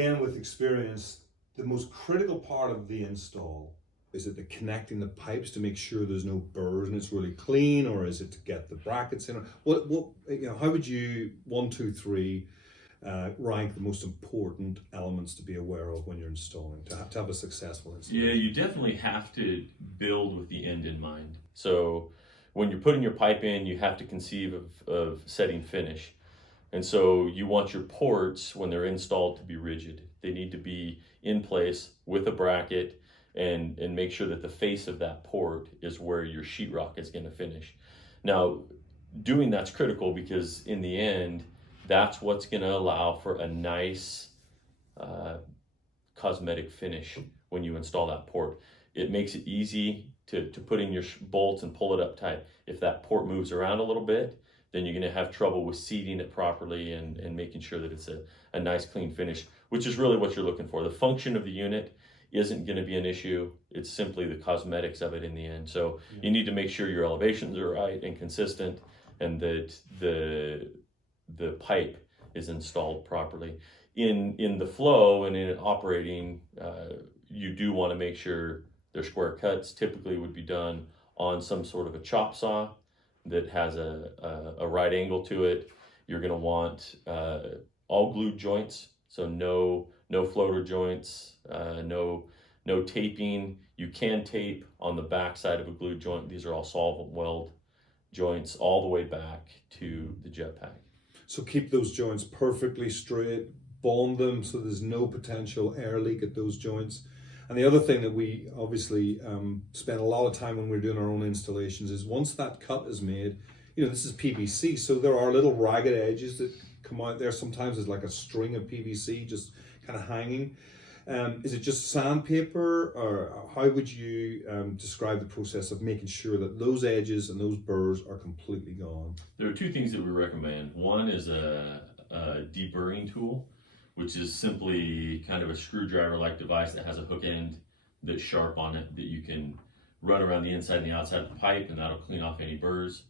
again, with experience, the most critical part of the install, is it the connecting the pipes to make sure there's no burrs and it's really clean, or is it to get the brackets in? What how would you, 1, 2, 3, rank the most important elements to be aware of when you're installing, to have a successful installation? Yeah, you definitely have to build with the end in mind. So when you're putting your pipe in, you have to conceive of setting finish. And so you want your ports, when they're installed, to be rigid. They need to be in place with a bracket, and make sure that the face of that port is where your sheetrock is going to finish. Now, doing that's critical, because in the end, that's what's going to allow for a nice cosmetic finish when you install that port. It makes it easy to put in your bolts and pull it up tight. If that port moves around a little bit, then you're going to have trouble with seating it properly and making sure that it's a nice clean finish, which is really what you're looking for. The function of the unit isn't going to be an issue. It's simply the cosmetics of it in the end. So you need to make sure your elevations are right and consistent, and that the pipe is installed properly. In the flow and in operating, you do want to make sure they're square cuts. Typically would be done on some sort of a chop saw that has a right angle to it. You're going to want all glued joints, so no floater joints, no taping. You can tape on the back side of a glued joint. These are all solvent weld joints all the way back to the jetpack. So keep those joints perfectly straight, bond them so there's no potential air leak at those joints. And the other thing that we obviously spend a lot of time when we're doing our own installations is, once that cut is made, this is PVC, so there are little ragged edges that come out there. Sometimes there's like a string of PVC just kind of hanging. Is it just sandpaper, or how would you describe the process of making sure that those edges and those burrs are completely gone? There are two things that we recommend. One is a deburring tool, which is simply kind of a screwdriver-like device that has a hook end that's sharp on it, that you can run around the inside and the outside of the pipe, and that'll clean off any burrs.